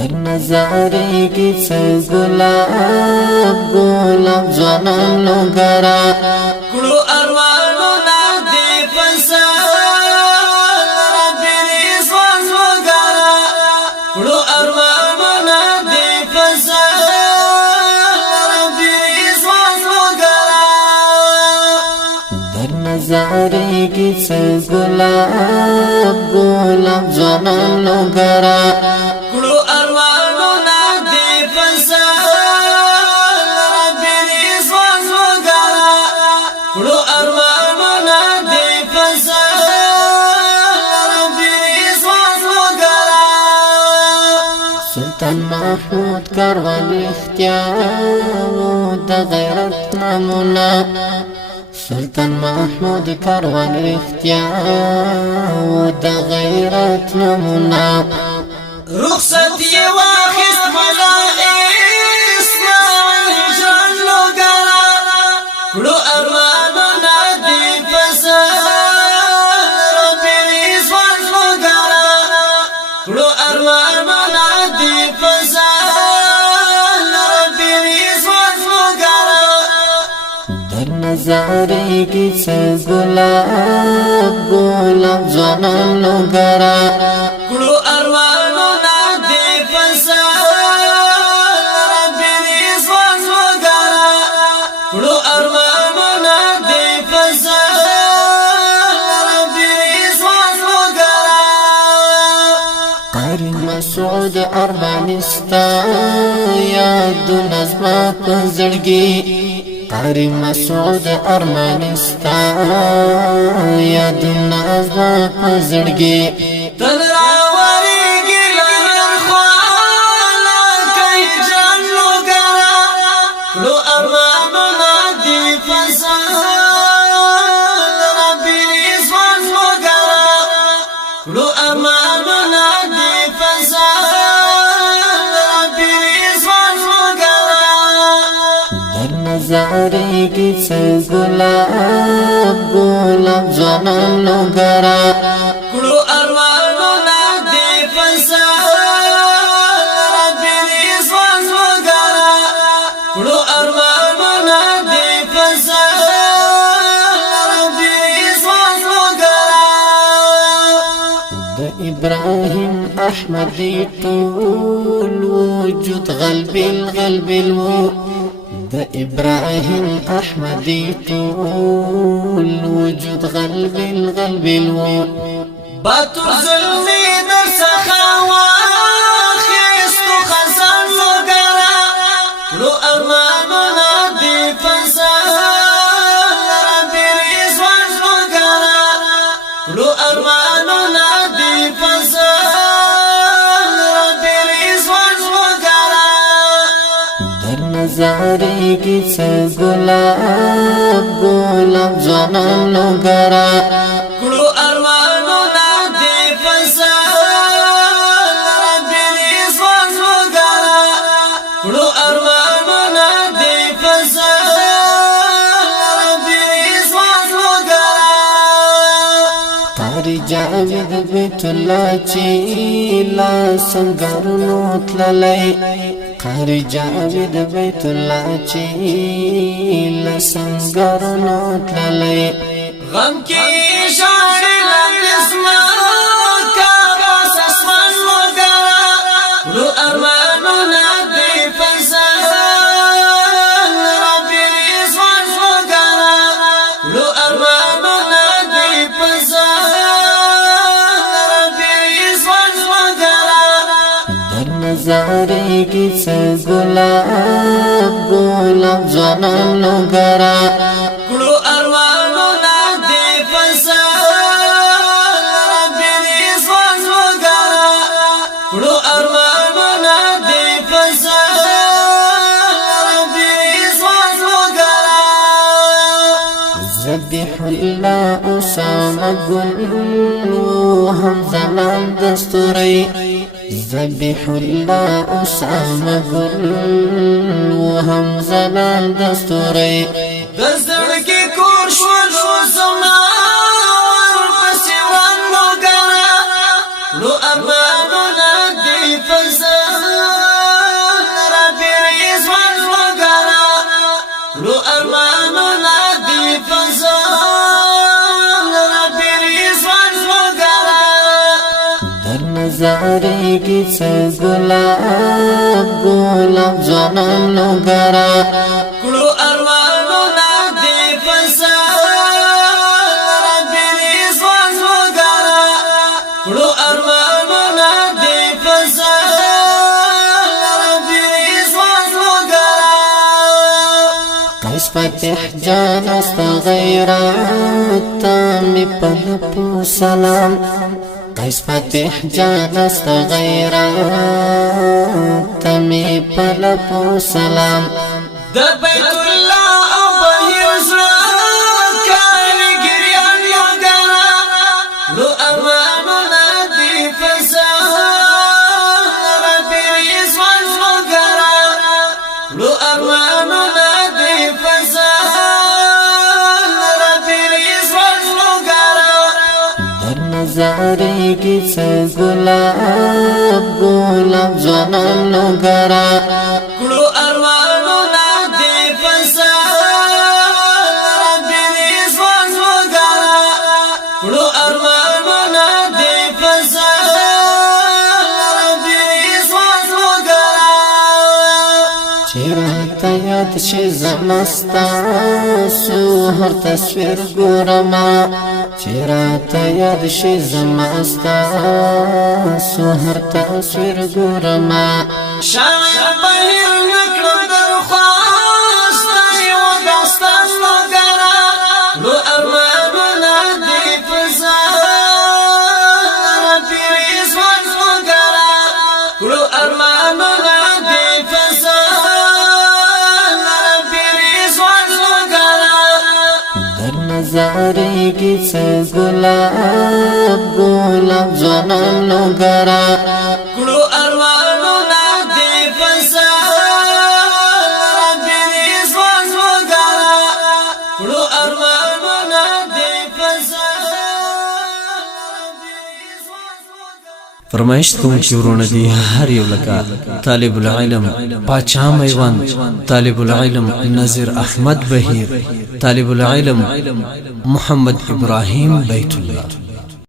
در نظریږي څه ګلاب ګلاب ځوانان لوګرا کړو ارمانونه دې فسال ربي رضوان وګرا کړو ارمانونه دې فسال ربي رضوان وګرا در نظریږي څه ګلاب ګلاب ځوانان لوګرا کړو ارمانونه دې فسال ربي رضوان وګرا کړو ارمانونه دې فسال ربي رضوان وګرا سلطان محمود کاروان اختیار د غیرت نمونه سلطان محمود کاروان اختیار د غیرت نمونه رخصت یې واخیست مولا اسماعیل جان لوګرا کړو ارمانونه دې فسال ربي رضوان لوګرا کړو ارمانونه دې فسال ربي رضوان لوګرا در نظریږي څه ګلاب ګلاب ځوانان لوګرا کړو ارمانونه دې فسال ربي رضوان وګرا کړو ارمانونه دې فسال ربي رضوان وګرا قاری مسعود ارمانستا یاد نظم پزړګي قاری مسعود ارمانستا یاد نظم پزړګي تل راورېږي له هر خوا لکۍ جان لوګرا کړو ارمانونه دې فسال ربي رضوان وګرا کړو ارمانونه دې فسال ربي رضوان وګرا در نظریږي څه ګلاب ګلاب ځوانان لوګرا کړو ارمانونه دې فسال ربي رضوان وګرا کړو ارمانونه دې فسال ربي رضوان وګرا د ابراهيم احمدي ټول وجود غلب الو د ابراهيم احمدي ټول وجود غلب الو باتور ظلمي در څخه واخیستو خزان وګرا کړو ارمانونه دې فسال ربي رضوان وګرا کړو ارمانونه دې فسال ربي رضوان وګرا در نظریږي څه ګلاب ګلاب ځوانان لوګرا کړو ارمانونه دې فسال ربي رضوان وګرا کړو ارمانونه دې فسال ربي رضوان وګرا قاری جاوید بیت الله چې لا سنگرونو تللی قاری جاوید بیت الله چې لا سنگرونو تللی غم کې ژاړي لاسما کا باس اسمان وګرا کړو ارمانونه دې فسال ربي رضوان وګرا کړو ارمانونه دې فسال ربي رضوان وګرا در نظریږي څه ګلاب ګلاب ځوانان لوګرا کړو ارمانونه دې فسال ربي رضوان وګرا کړو ارمانونه دې فسال ربي رضوان وګرا ذبح الله اسامه ګل هم زمان دستوري ذبح الله اسامه ګل هم زمان دستوري د زړګي کور شول زما ورپسې وران وګرا نو ارمانونه دې فسال زاریږي څه ګلاب ګلاب ځوانانو ګرا کړو ارمانونه دې فسال رب رضوان وګرا کړو ارمانونه دې فسال رب رضوان وګرا قیس فتح جان است غیرت می پلپو سلام قیس فتح جان است غیرت می پلپو سلام د بیت الله او بهیر زړه کارګریان وګرا لو امانونه دې فسال رب رضوان وګرا لو امانونه دې فسال رب رضوان وګرا در نظریږي څه ګلاب ګلاب ځوانانو ګرا کړو ارمانونه دې فسال رب رضوان وګرا کړو ارمانونه دې فسال رب رضوان وګرا چیرته یاد شي زمستا سو هر تصویر ګورما چیرته یاد شي زمستا سو هر تصویر ګورما شاعر بهیر نکړو درخواست یو داستان وګرا لو ارمانونه دې فسال رب رضوان وګرا کړو ارمانونه دې فسال رب رضوان وګرا در نظریږي څه ګلاب ګلاب ځوانانو ګرا کړو ارمانونه دې فسال رب رضوان وګرا کړو ارمانونه دې فسال رب رضوان وګرا فرمایش کوم چې ورونه دي هر یو لکه طالب العلم پاچا میوان طالب العلم نذیر احمد بهیر طالب العلم محمد ابراهیم بیت الله